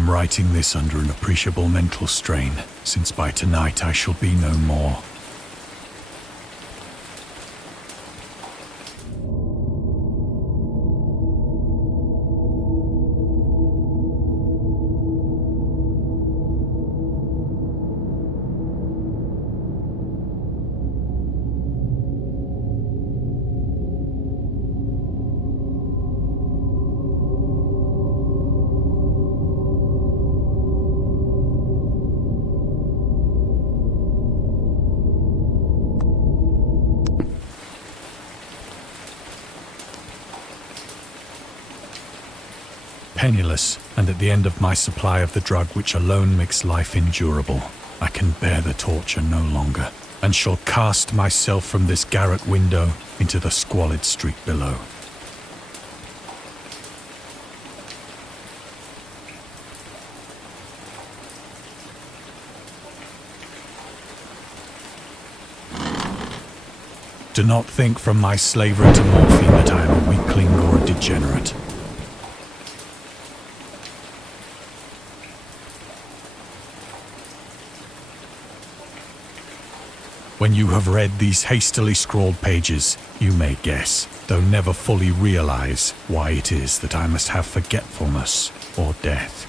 am writing this under an appreciable mental strain, since by tonight I shall be no more. Penniless, and at the end of my supply of the drug which alone makes life endurable, I can bear the torture no longer, and shall cast myself from this garret window into the squalid street below. Do not think from my slavery to morphine that I am a weakling or a degenerate. When you have read these hastily scrawled pages, you may guess, though never fully realize, why it is that I must have forgetfulness or death.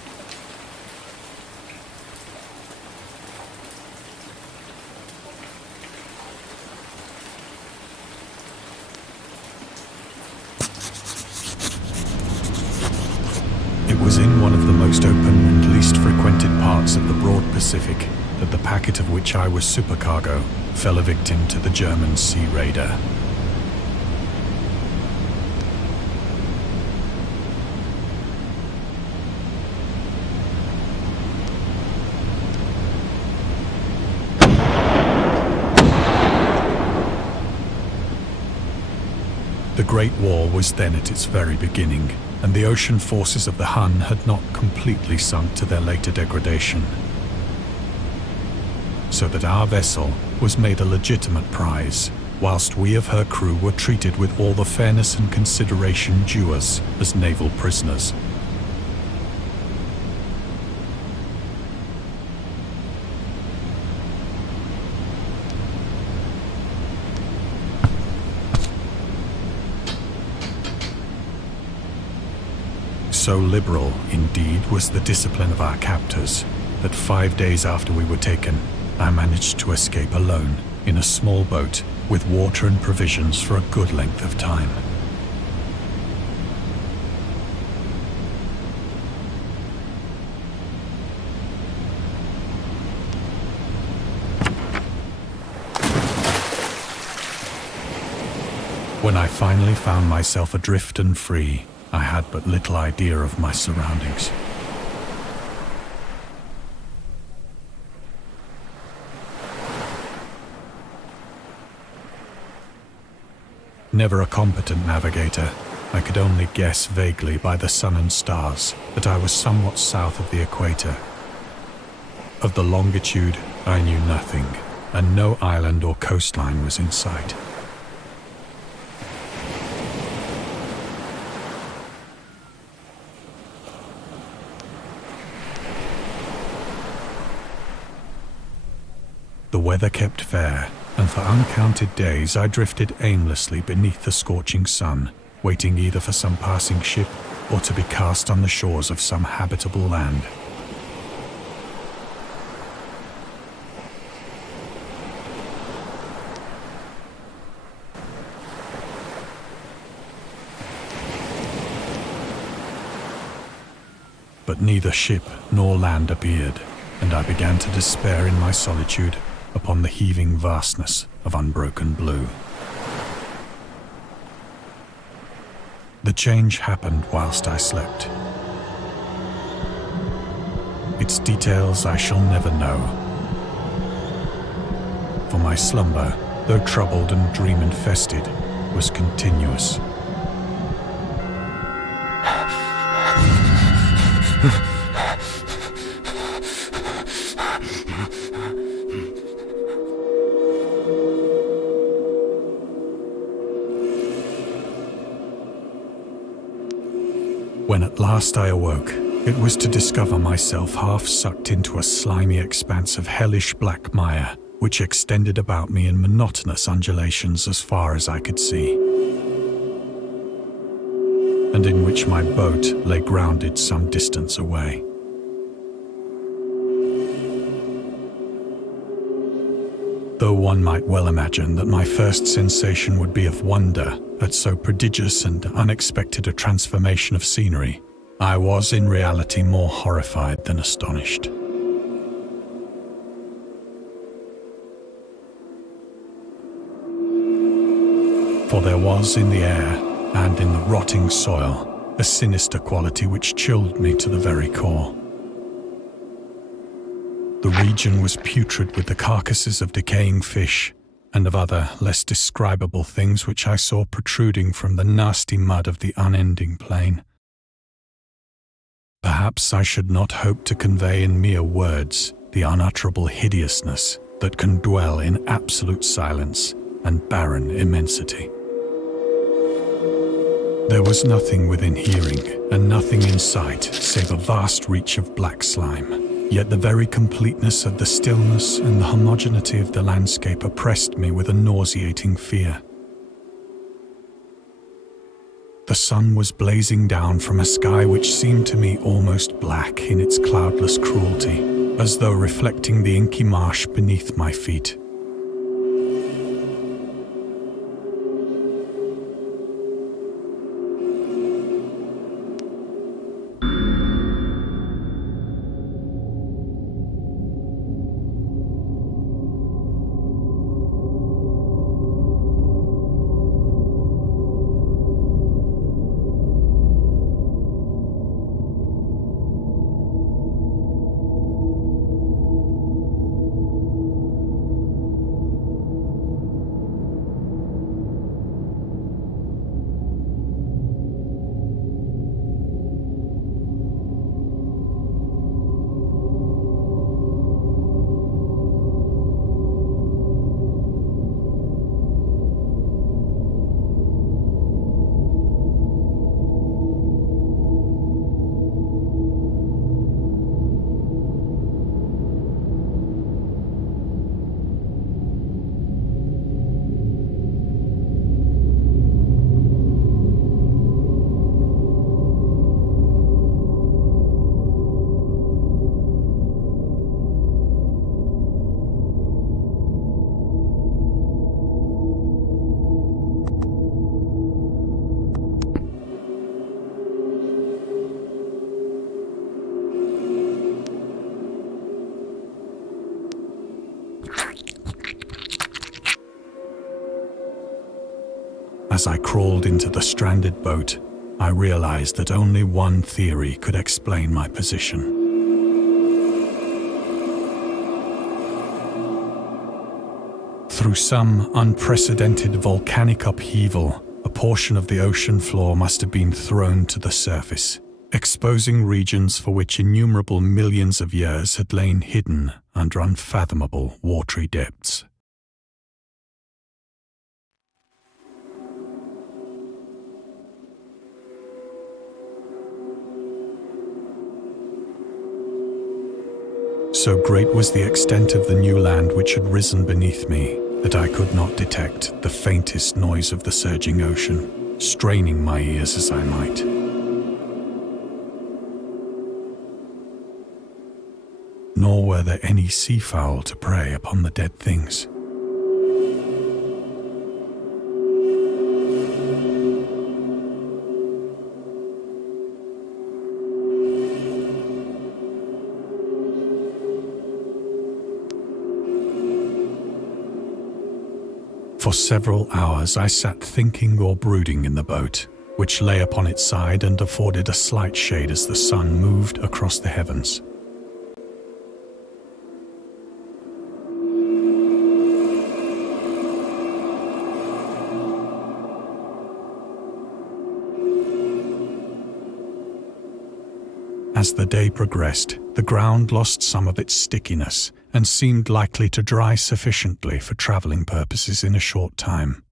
It was in one of the most open and least frequented parts of the broad Pacific that the packet of which I was supercargo fell a victim to the German sea raider. The Great War was then at its very beginning, and the ocean forces of the Hun had not completely sunk to their later degradation, so that our vessel was made a legitimate prize, whilst we of her crew were treated with all the fairness and consideration due us as naval prisoners. So liberal, indeed, was the discipline of our captors, that 5 days after we were taken, I managed to escape alone in a small boat with water and provisions for a good length of time. When I finally found myself adrift and free, I had but little idea of my surroundings. Never a competent navigator, I could only guess vaguely by the sun and stars that I was somewhat south of the equator. Of the longitude, I knew nothing, and no island or coastline was in sight. The weather kept fair, and for uncounted days I drifted aimlessly beneath the scorching sun, waiting either for some passing ship or to be cast on the shores of some habitable land. But neither ship nor land appeared, and I began to despair in my solitude upon the heaving vastness of unbroken blue. The change happened whilst I slept. Its details I shall never know, for my slumber, though troubled and dream-infested, was continuous. When at last I awoke, It was to discover myself half sucked into a slimy expanse of hellish black mire, which extended about me in monotonous undulations as far as I could see, and in which my boat lay grounded some distance away. Though one might well imagine that my first sensation would be of wonder at so prodigious and unexpected a transformation of scenery, I was in reality more horrified than astonished. For there was in the air and in the rotting soil a sinister quality which chilled me to the very core. The region was putrid with the carcasses of decaying fish and of other less describable things which I saw protruding from the nasty mud of the unending plain. Perhaps I should not hope to convey in mere words the unutterable hideousness that can dwell in absolute silence and barren immensity. There was nothing within hearing and nothing in sight save a vast reach of black slime. Yet the very completeness of the stillness and the homogeneity of the landscape oppressed me with a nauseating fear. The sun was blazing down from a sky which seemed to me almost black in its cloudless cruelty, as though reflecting the inky marsh beneath my feet. As I crawled into the stranded boat, I realized that only one theory could explain my position. Through some unprecedented volcanic upheaval, a portion of the ocean floor must have been thrown to the surface, exposing regions for which innumerable millions of years had lain hidden under unfathomable watery depths. So great was the extent of the new land which had risen beneath me that I could not detect the faintest noise of the surging ocean, straining my ears as I might. Nor were there any seafowl to prey upon the dead things. For several hours I sat thinking or brooding in the boat, which lay upon its side and afforded a slight shade as the sun moved across the heavens. As the day progressed, the ground lost some of its stickiness and seemed likely to dry sufficiently for traveling purposes in a short time.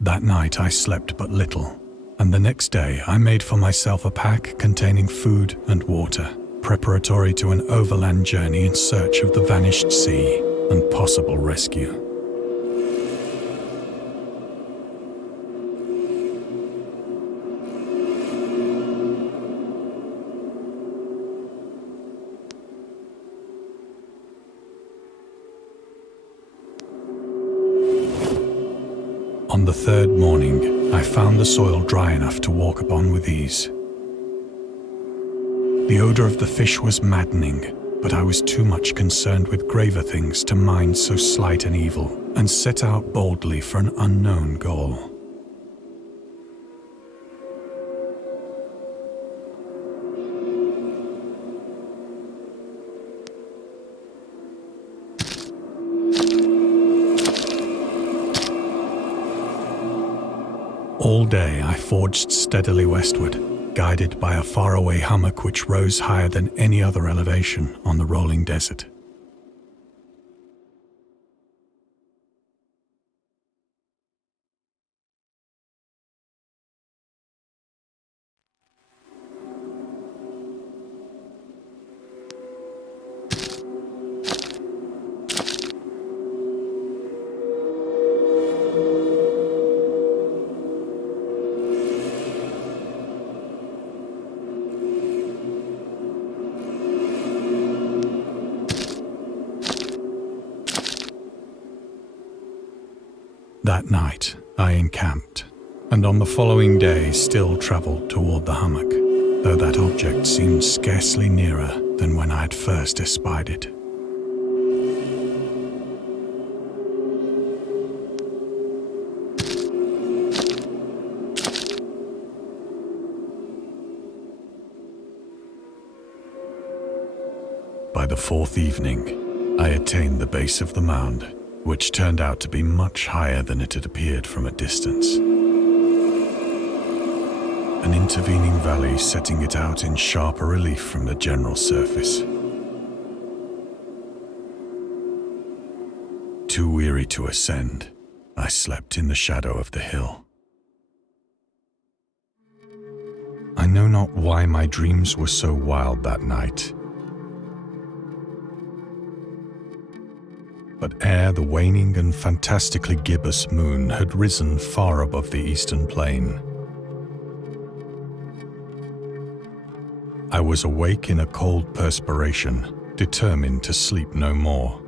That night I slept but little, and the next day I made for myself a pack containing food and water, preparatory to an overland journey in search of the vanished sea and possible rescue. On the third morning, I found the soil dry enough to walk upon with ease. The odor of the fish was maddening, but I was too much concerned with graver things to mind so slight an evil, and set out boldly for an unknown goal. All day I forged steadily westward, guided by a faraway hummock which rose higher than any other elevation on the rolling desert. That night, I encamped, and on the following day still travelled toward the hummock, though that object seemed scarcely nearer than when I had first espied it. By the fourth evening, I attained the base of the mound, which turned out to be much higher than it had appeared from a distance. An intervening valley setting it out in sharper relief from the general surface. Too weary to ascend, I slept in the shadow of the hill. I know not why my dreams were so wild that night. But ere the waning and fantastically gibbous moon had risen far above the eastern plain, I was awake in a cold perspiration, determined to sleep no more.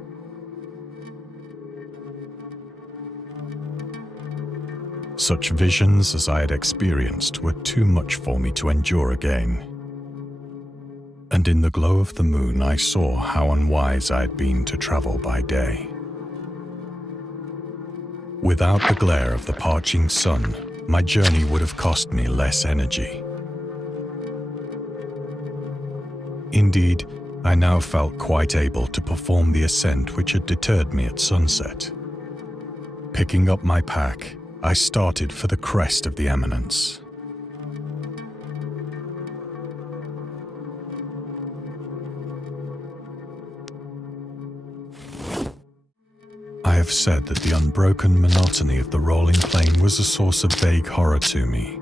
Such visions as I had experienced were too much for me to endure again. And in the glow of the moon I saw how unwise I had been to travel by day. Without the glare of the parching sun, my journey would have cost me less energy. Indeed, I now felt quite able to perform the ascent which had deterred me at sunset. Picking up my pack, I started for the crest of the eminence. I have said that the unbroken monotony of the rolling plain was a source of vague horror to me.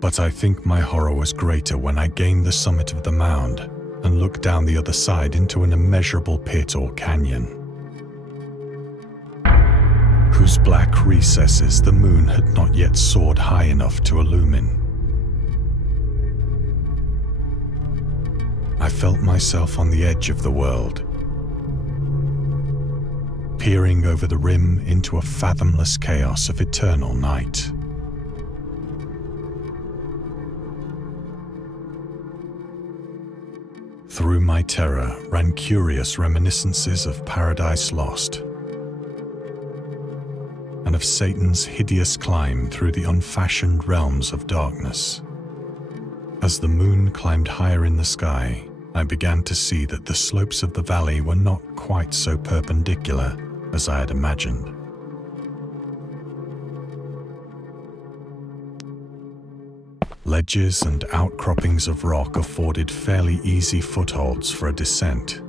But I think my horror was greater when I gained the summit of the mound and looked down the other side into an immeasurable pit or canyon, whose black recesses the moon had not yet soared high enough to illumine. I felt myself on the edge of the world, peering over the rim into a fathomless chaos of eternal night. Through my terror ran curious reminiscences of Paradise Lost, and of Satan's hideous climb through the unfashioned realms of darkness. As the moon climbed higher in the sky, I began to see that the slopes of the valley were not quite so perpendicular as I had imagined. Ledges and outcroppings of rock afforded fairly easy footholds for a descent,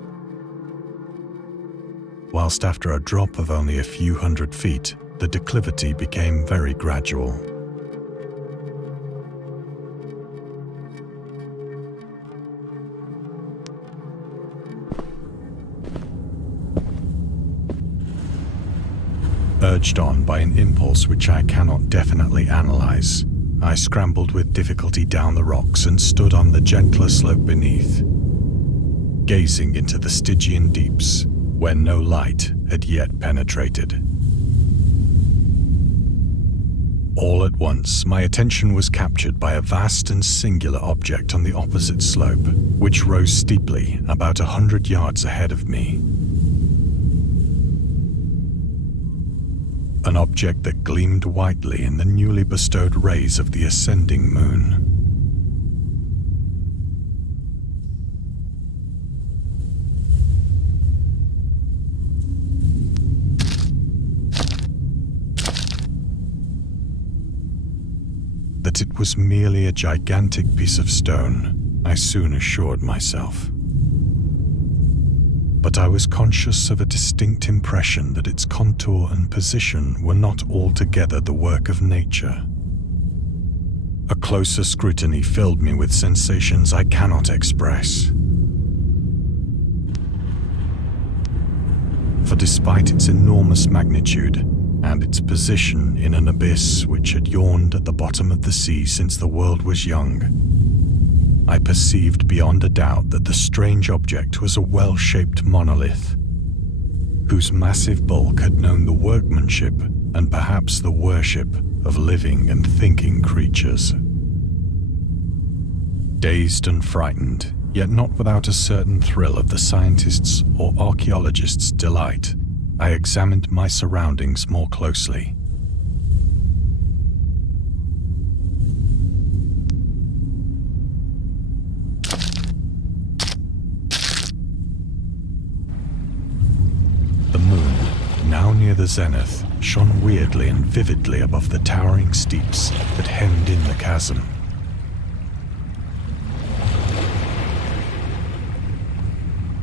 whilst after a drop of only a few hundred feet, the declivity became very gradual. Urged on by an impulse which I cannot definitely analyze, I scrambled with difficulty down the rocks and stood on the gentler slope beneath, gazing into the Stygian deeps where no light had yet penetrated. All at once, my attention was captured by a vast and singular object on the opposite slope, which rose steeply about 100 yards ahead of me. An object that gleamed whitely in the newly bestowed rays of the ascending moon. That it was merely a gigantic piece of stone, I soon assured myself. But I was conscious of a distinct impression that its contour and position were not altogether the work of nature. A closer scrutiny filled me with sensations I cannot express. For despite its enormous magnitude, and its position in an abyss which had yawned at the bottom of the sea since the world was young, I perceived beyond a doubt that the strange object was a well-shaped monolith, whose massive bulk had known the workmanship and perhaps the worship of living and thinking creatures. Dazed and frightened, yet not without a certain thrill of the scientist's or archaeologist's delight, I examined my surroundings more closely. The moon, now near the zenith, shone weirdly and vividly above the towering steeps that hemmed in the chasm.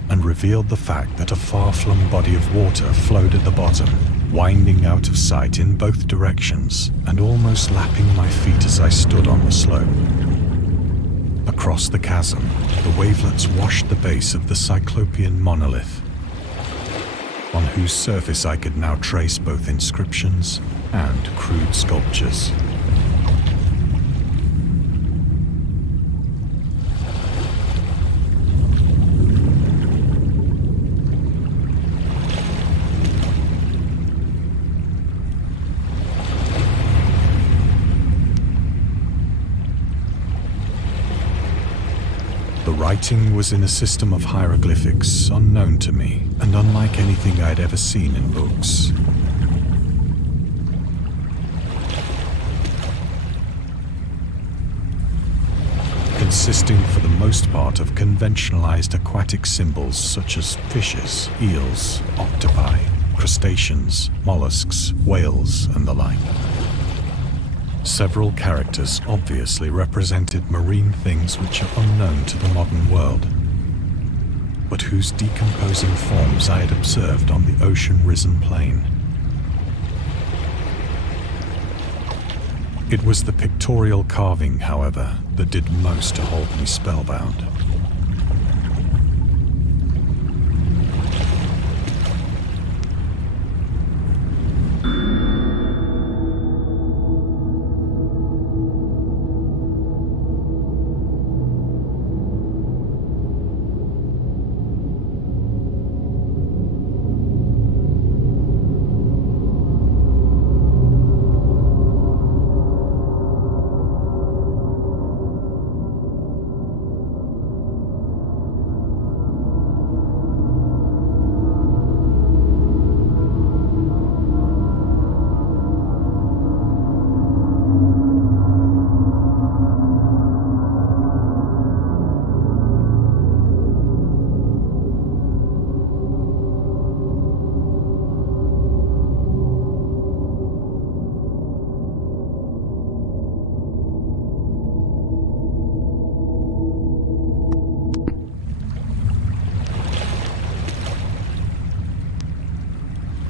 And revealed the fact that a far-flung body of water flowed at the bottom, winding out of sight in both directions and almost lapping my feet as I stood on the slope. Across the chasm, the wavelets washed the base of the cyclopean monolith, on whose surface I could now trace both inscriptions and crude sculptures. The writing was in a system of hieroglyphics unknown to me and unlike anything I had ever seen in books. Consisting for the most part of conventionalized aquatic symbols such as fishes, eels, octopi, crustaceans, mollusks, whales, and the like. Several characters obviously represented marine things which are unknown to the modern world, but whose decomposing forms I had observed on the ocean-risen plain. It was the pictorial carving, however, that did most to hold me spellbound.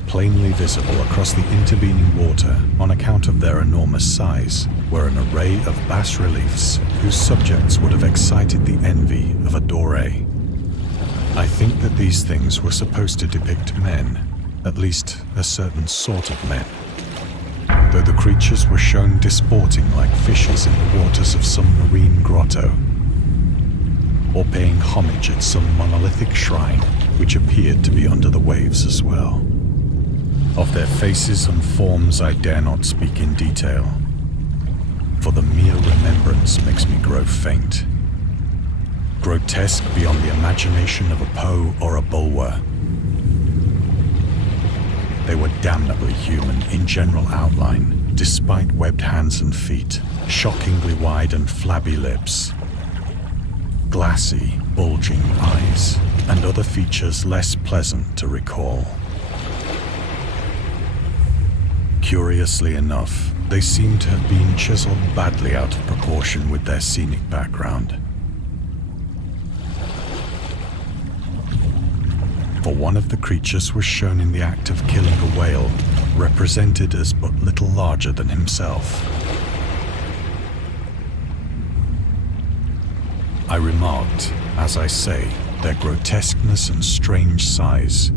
Plainly visible across the intervening water on account of their enormous size were an array of bas-reliefs whose subjects would have excited the envy of a doré. I think that these things were supposed to depict men, at least a certain sort of men, though the creatures were shown disporting like fishes in the waters of some marine grotto, or paying homage at some monolithic shrine which appeared to be under the waves as well. Of their faces and forms I dare not speak in detail, for the mere remembrance makes me grow faint. Grotesque beyond the imagination of a Poe or a Bulwer. They were damnably human in general outline, despite webbed hands and feet, shockingly wide and flabby lips, glassy, bulging eyes, and other features less pleasant to recall. Curiously enough, they seem to have been chiseled badly out of proportion with their scenic background. For one of the creatures was shown in the act of killing a whale, represented as but little larger than himself. I remarked, as I say, their grotesqueness and strange size,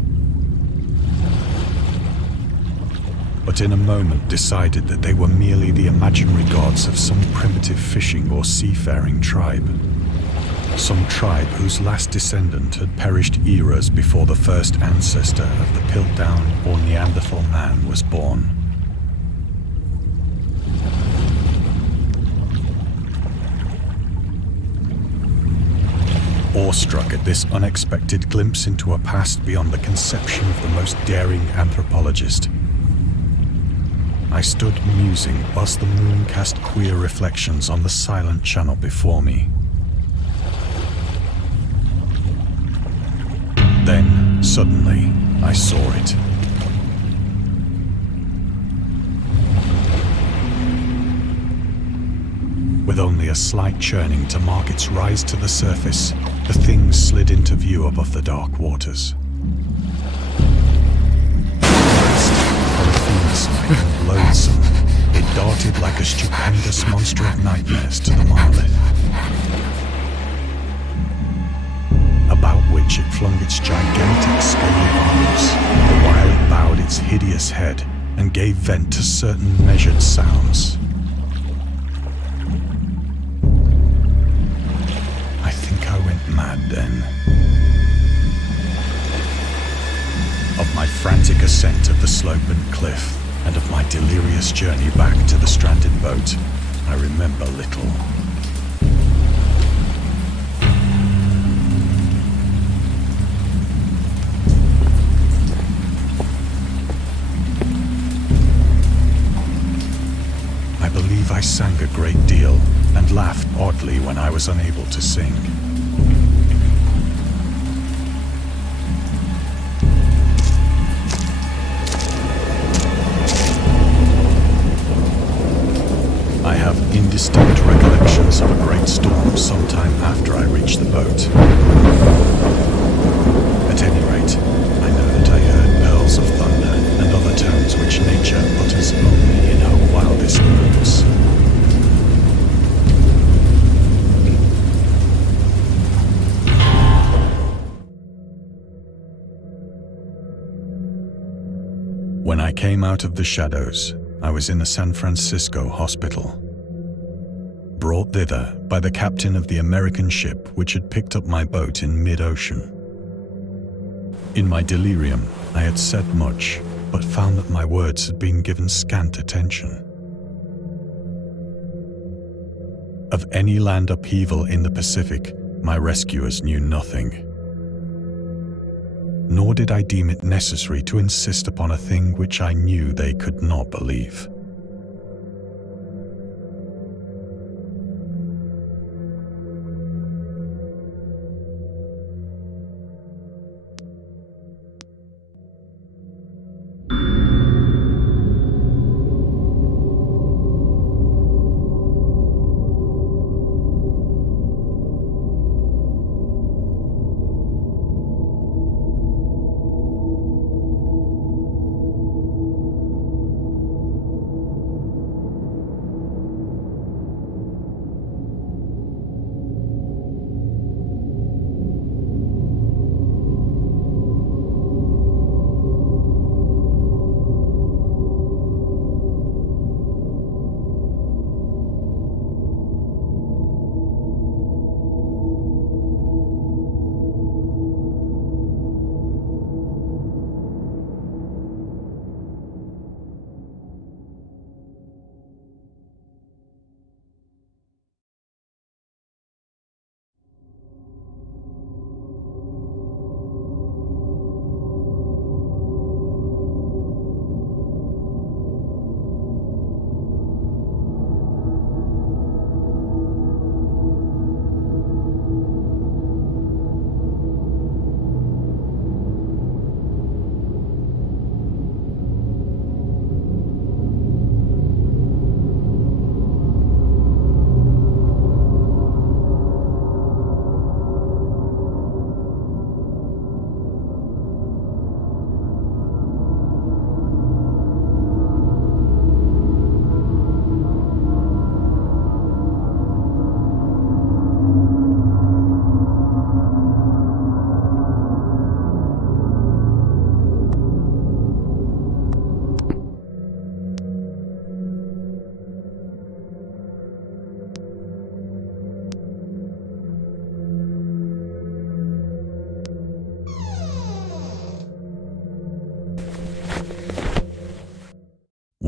but in a moment decided that they were merely the imaginary gods of some primitive fishing or seafaring tribe. Some tribe whose last descendant had perished eras before the first ancestor of the Piltdown or Neanderthal man was born. Awestruck at this unexpected glimpse into a past beyond the conception of the most daring anthropologist, I stood musing whilst the moon cast queer reflections on the silent channel before me. Then, suddenly, I saw it. With only a slight churning to mark its rise to the surface, the thing slid into view above the dark waters. Polyphemus-like and loathsome, it darted like a stupendous monster of nightmares to the monolith, about which it flung its gigantic scaly arms, the while it bowed its hideous head and gave vent to certain measured sounds. I think I went mad then. Of my frantic ascent of the slope and cliff, and of my delirious journey back to the stranded boat, I remember little. I sang a great deal and laughed oddly when I was unable to sing. I have indistinct recollections of a great storm sometime after I reached the boat. At any rate, I know that I heard pearls of thunder and other tones which nature utters only in her wildest moods. When I came out of the shadows, I was in a San Francisco hospital, brought thither by the captain of the American ship which had picked up my boat in mid-ocean. In my delirium, I had said much, but found that my words had been given scant attention. Of any land upheaval in the Pacific, my rescuers knew nothing. Nor did I deem it necessary to insist upon a thing which I knew they could not believe.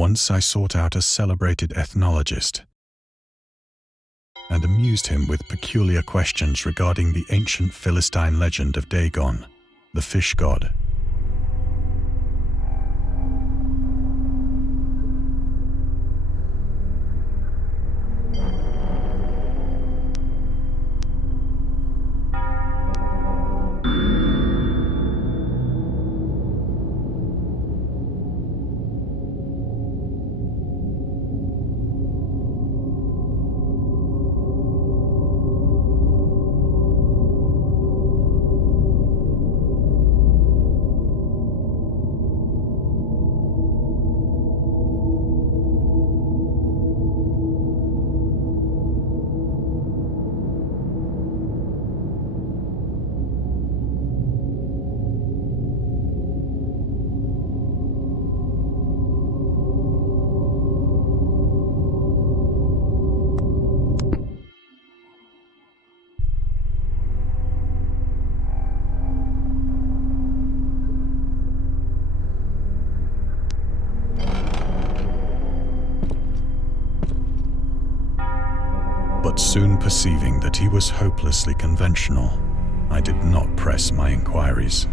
Once I sought out a celebrated ethnologist and amused him with peculiar questions regarding the ancient Philistine legend of Dagon, the fish god. But soon perceiving that he was hopelessly conventional, I did not press my inquiries.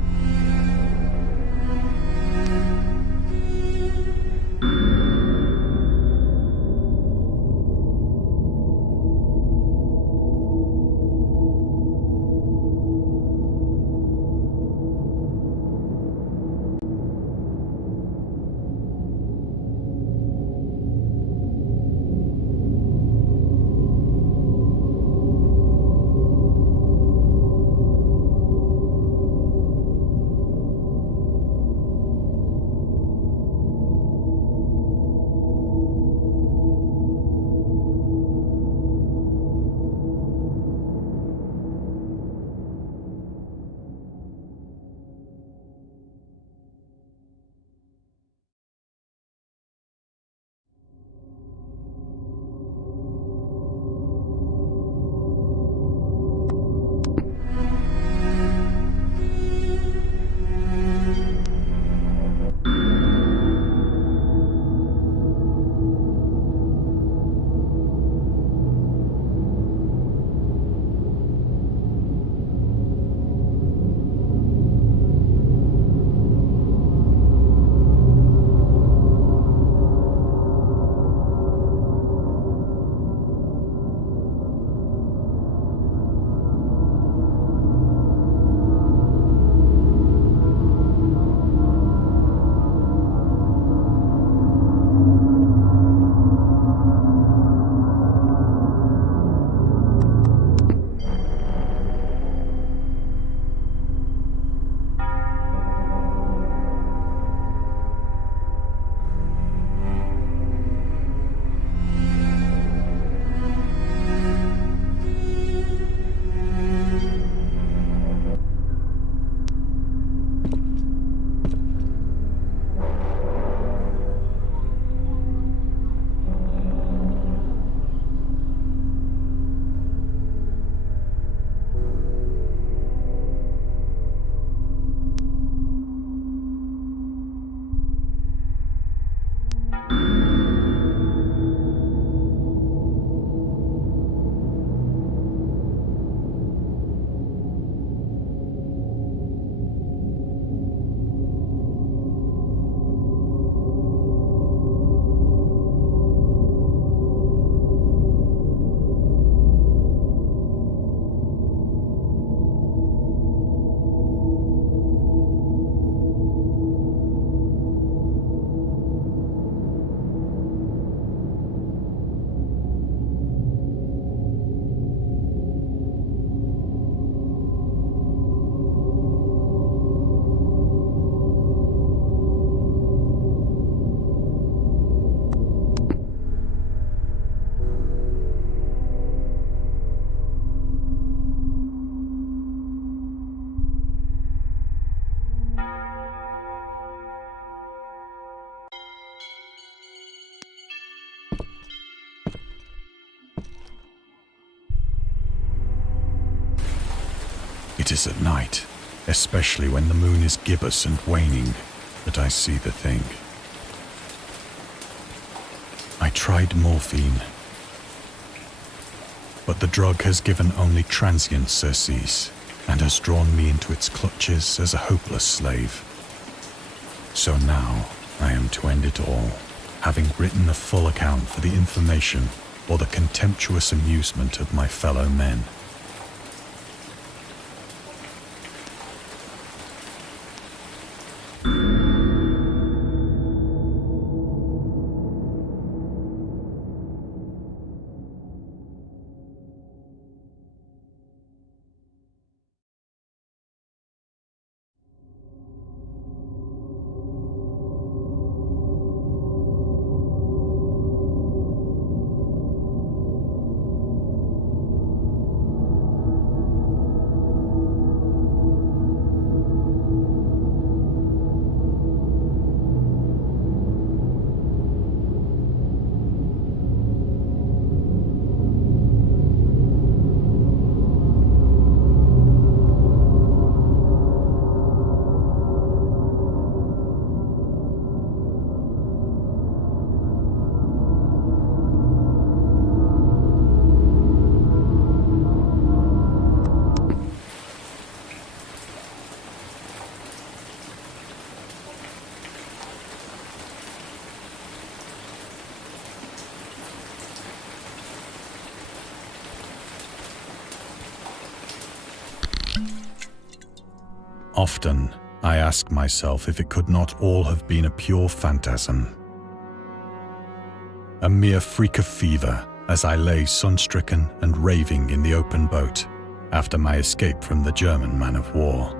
It is at night, especially when the moon is gibbous and waning, that I see the thing. I tried morphine, but the drug has given only transient surcease and has drawn me into its clutches as a hopeless slave. So now I am to end it all, having written a full account for the information or the contemptuous amusement of my fellow men. Often, I ask myself if it could not all have been a pure phantasm. A mere freak of fever as I lay sun-stricken and raving in the open boat after my escape from the German man of war.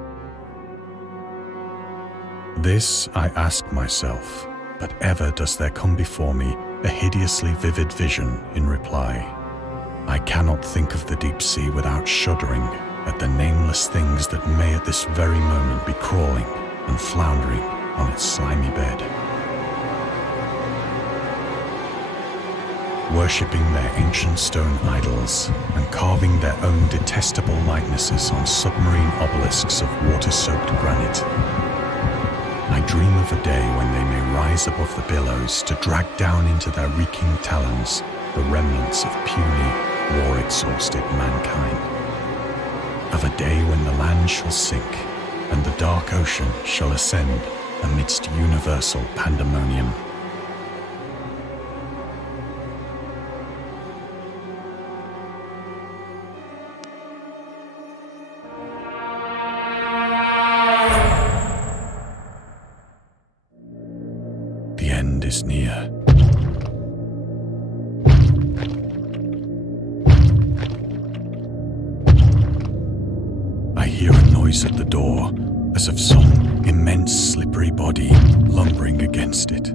This I ask myself, but ever does there come before me a hideously vivid vision in reply. I cannot think of the deep sea without shuddering at the nameless things that may at this very moment be crawling and floundering on its slimy bed, worshipping their ancient stone idols and carving their own detestable likenesses on submarine obelisks of water-soaked granite. I dream of a day when they may rise above the billows to drag down into their reeking talons the remnants of puny, war-exhausted mankind. Of a day when the land shall sink and the dark ocean shall ascend amidst universal pandemonium. The end is near. I hear a noise at the door, as of some immense slippery body lumbering against it.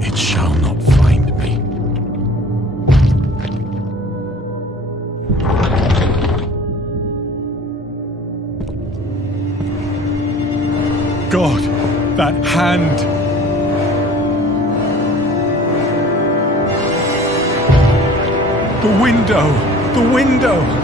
It shall not find me. God, that hand! The window! The window!